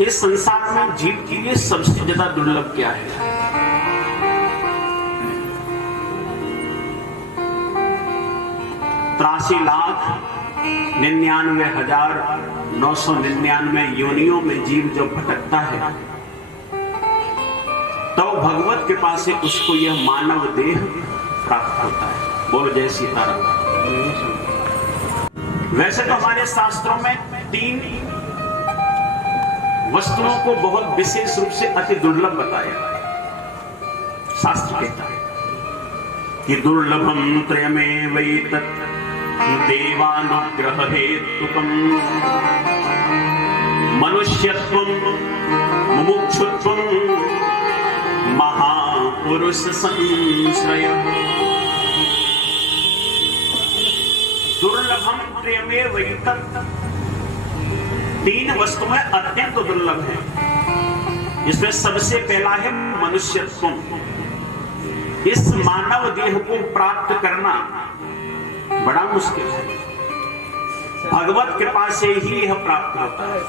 इस संसार में जीव के लिए सबसे ज्यादा दुर्लभ क्या है? 83,99,999 योनियों में जीव जब भटकता है तो भगवत कृपा से उसको यह मानव देह प्राप्त होता है। बोलो जय सीताराम। वैसे तो हमारे शास्त्रों में 3 वस्तुओं को बहुत विशेष रूप से अति दुर्लभ बताया। शास्त्र कहता है कि दुर्लभम त्रयमेवैतत् देवानुग्रह हेतुकम् मनुष्यत्वं मुमुक्षुत्वं महापुरुष संश्रयः। दुर्लभम त्रयमेवैतत्, 3 वस्तुएं अत्यंत दुर्लभ हैं। इसमें सबसे पहला है मनुष्यत्व। इस मानव देह को प्राप्त करना बड़ा मुश्किल है, भगवत कृपा से ही यह प्राप्त होता है।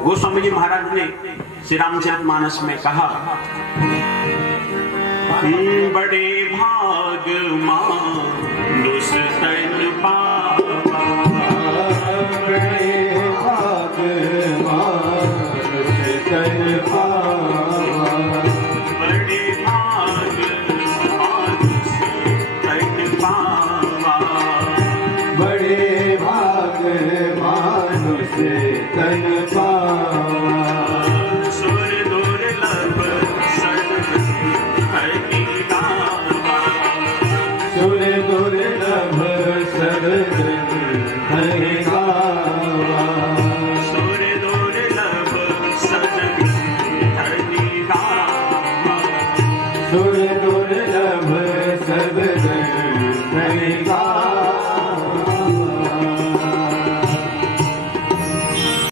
गोस्वामी जी महाराज ने श्री रामचरितमानस में कहा, बड़े भाग मानुष तन पावा, बड़े भाग मानुष तन पावा, बड़े भाग मानुष तन पावा, बड़े भाग मानुष तन पावा, सुर दुर्लभ सदगति गावा, सुर दुर्लभ सदगति गावा, सुर दुर्लभ सदगति गावा, सुर दुर्लभ सदगति गावा।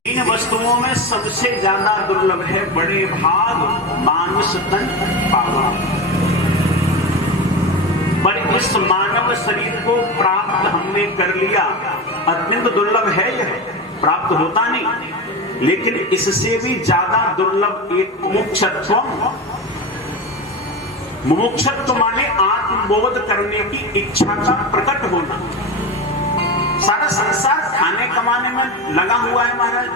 इन वस्तुओं में सबसे ज्यादा दुर्लभ है बड़े भाग मानुष तन पावा। पर इस मानव शरीर को प्राप्त हमने कर लिया, अत्यंत दुर्लभ है यह, प्राप्त होता नहीं। लेकिन इससे भी ज्यादा दुर्लभ एक मुमुक्षुत्व। मुमुक्षुत्व माने आत्मबोध करने की इच्छा का प्रकट होना। सारा संसार खाने कमाने में लगा हुआ है महाराज।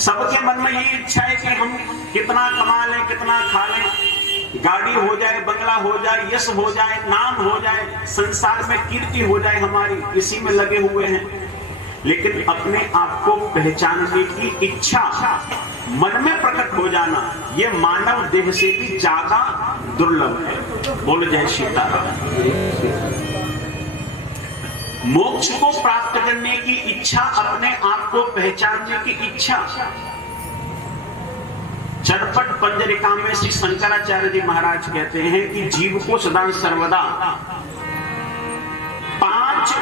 सबके मन में ये इच्छा है कि हम कितना कमा लें, कितना खा लें, गाड़ी हो जाए, बंगला हो जाए, यश हो जाए, नाम हो जाए, संसार में कीर्ति हो जाए हमारी, इसी में लगे हुए हैं। लेकिन अपने आप को पहचानने की इच्छा मन में प्रकट हो जाना, ये मानव देह से भी ज्यादा दुर्लभ है। बोलो जय सीताराम। मोक्ष को प्राप्त करने की इच्छा, अपने आप को पहचानने की इच्छा। चरपट पंजरिका में श्री शंकराचार्य जी महाराज कहते हैं कि जीव को सदा सर्वदा 5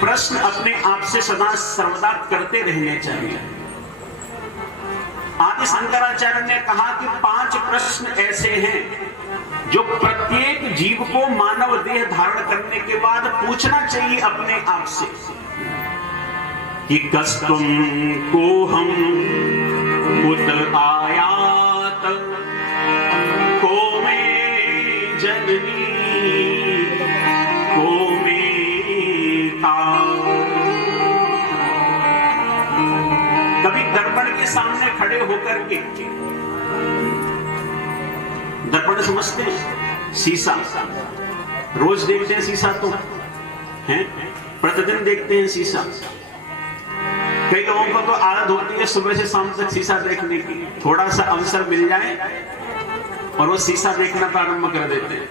प्रश्न अपने आप से सदा सर्वदा करते रहने चाहिए। आदि शंकराचार्य ने कहा कि 5 प्रश्न ऐसे हैं जो प्रत्येक जीव को मानव देह धारण करने के बाद पूछना चाहिए अपने आप से कि कस्तुम को हम उत आयात को में जननी को में कभी दर्पण के सामने खड़े होकर के, दर्पण समझते हैं, शीशा रोज देखते हैं, शीशा तो है, प्रतिदिन देखते हैं शीशा। कई लोगों को तो आदत होती है सुबह से शाम तक शीशा देखने की, थोड़ा सा अवसर मिल जाए और वो शीशा देखना प्रारंभ कर देते हैं।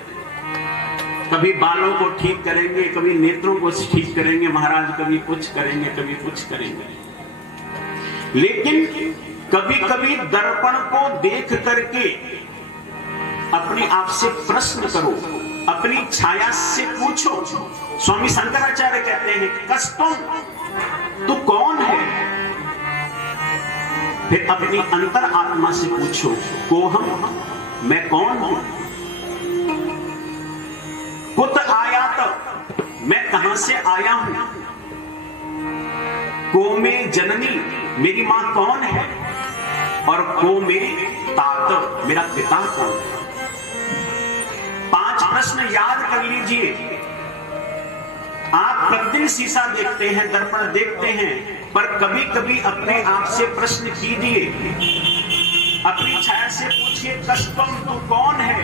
कभी बालों को ठीक करेंगे, कभी नेत्रों को ठीक करेंगे महाराज, कभी कुछ करेंगे, कभी कुछ करेंगे। लेकिन कभी कभी दर्पण को देख करके अपने आप से प्रश्न करो, अपनी छाया से पूछो। स्वामी शंकराचार्य कहते हैं कस्तुम, तू कौन है? फिर अपनी अंतर आत्मा से पूछो, कोहम, मैं कौन हूं? कुत आयात, मैं कहां से आया हूं? को में जननी, मेरी मां कौन है, और को मेरी तात, मेरा पिता कौन है। 5 प्रश्न याद कर लीजिए। आप प्रतिदिन शीशा देखते हैं, दर्पण देखते हैं, पर कभी कभी अपने आप से प्रश्न कीजिए। अपनी छाया से पूछिए कष्टम तू कौन है।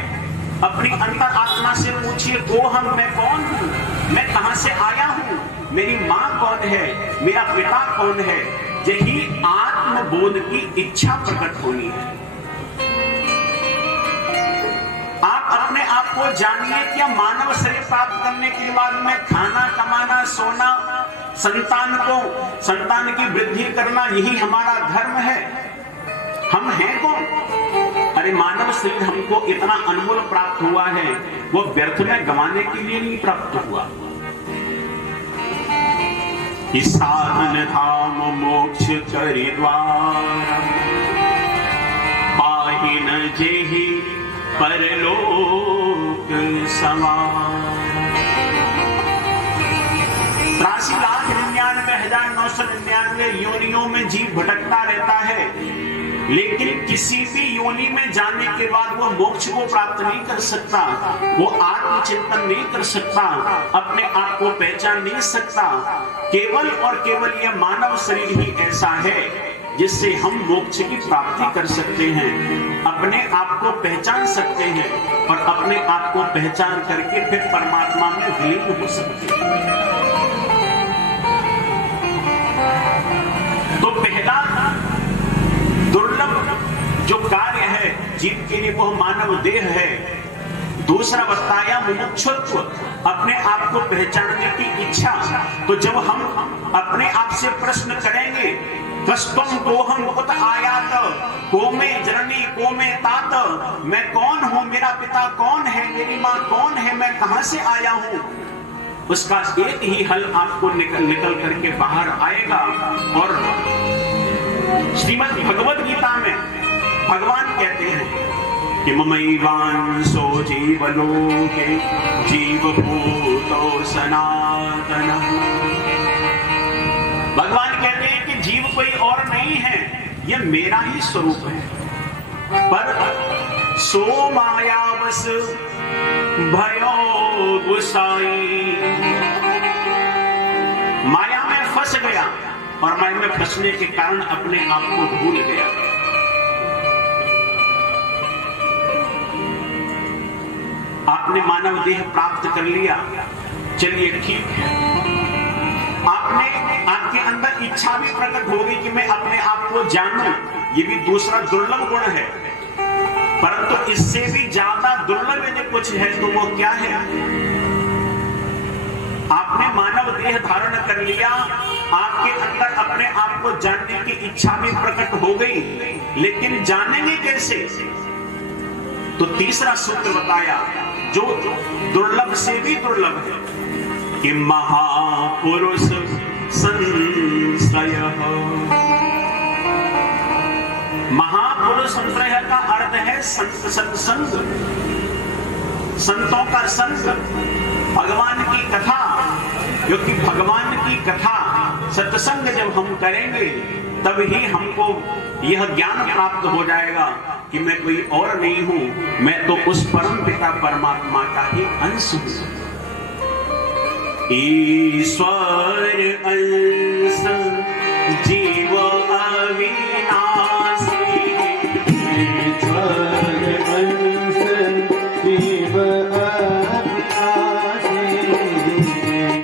अपनी अंतर आत्मा से पूछिए को हम, मैं कौन हूं, मैं कहां से आया हूं, मेरी मां कौन है, मेरा पिता कौन है। यही आत्मबोध की इच्छा प्रकट होनी है। आप अपने आप को जानिए। क्या मानव शरीर प्राप्त करने के बाद में खाना, कमाना, सोना, संतान की वृद्धि करना, यही हमारा धर्म है? हम हैं कौन? अरे मानव शरीर हमको इतना अनमोल प्राप्त हुआ है, वो व्यर्थ में गंवाने के लिए नहीं प्राप्त हुआ। साधन धाम मोक्ष करि द्वार, पाहि न जेहि परलोक समान। 83,99,999 योनियों में जीव भटकता रहता है, लेकिन किसी भी योनि में जाने के बाद वो मोक्ष को प्राप्त नहीं कर सकता, वो आत्मचिंतन नहीं कर सकता, अपने आप को पहचान नहीं सकता। केवल और केवल यह मानव शरीर ही ऐसा है जिससे हम मोक्ष की प्राप्ति कर सकते हैं, अपने आप को पहचान सकते हैं, और अपने आप को पहचान करके फिर परमात्मा में विलीन हो सकते हैं। तो पहला दुर्लभ जो कार्य है जीव के लिए वो मानव देह है। दूसरा बताया मुमुक्षुत्व, अपने आप को पहचानने की इच्छा। तो जब हम अपने आप से प्रश्न करेंगे कष्टम कोहम कुत आयात, को में जननी को में तात, मैं कौन हूं, मेरा पिता कौन है, मेरी मां कौन है, मैं कहां से आया हूं, उसका एक ही हल आपको निकल करके बाहर आएगा। और श्रीमद् भगवद गीता में भगवान कहते हैं कि ममैवांसो जीवलोके जीवभूतो सनातन। भगवान कहते हैं कि जीव कोई और नहीं है, यह मेरा ही स्वरूप है। पर सो मायावस भयो गुसाई, माया में फंस गया और माया में फंसने के कारण अपने आप को भूल गया। आपने मानव देह प्राप्त कर लिया, चलिए ठीक है। आपके अंदर इच्छा भी प्रकट होगी कि मैं अपने आप को जानूं, ये भी दूसरा दुर्लभ गुण है। परंतु इससे भी ज्यादा दुर्लभ यदि कुछ है तो वो क्या है? आपने मानव देह धारण कर लिया, आपके अंदर अपने आप को जानने की इच्छा भी प्रकट हो गई, लेकिन जानेंगे कैसे? तो तीसरा सूत्र बताया जो दुर्लभ से भी दुर्लभ है कि महापुरुष संश्रय। महापुरुष संश्रय का अर्थ है सत्संग, संतों का संग, भगवान की कथा। क्योंकि भगवान की कथा सत्संग जब हम करेंगे तब ही हमको यह ज्ञान प्राप्त हो जाएगा कि मैं कोई और नहीं हूं, मैं तो उस परम पिता परमात्मा का ही अंश हूं। ईश्वर अंश जीव अविनाशी,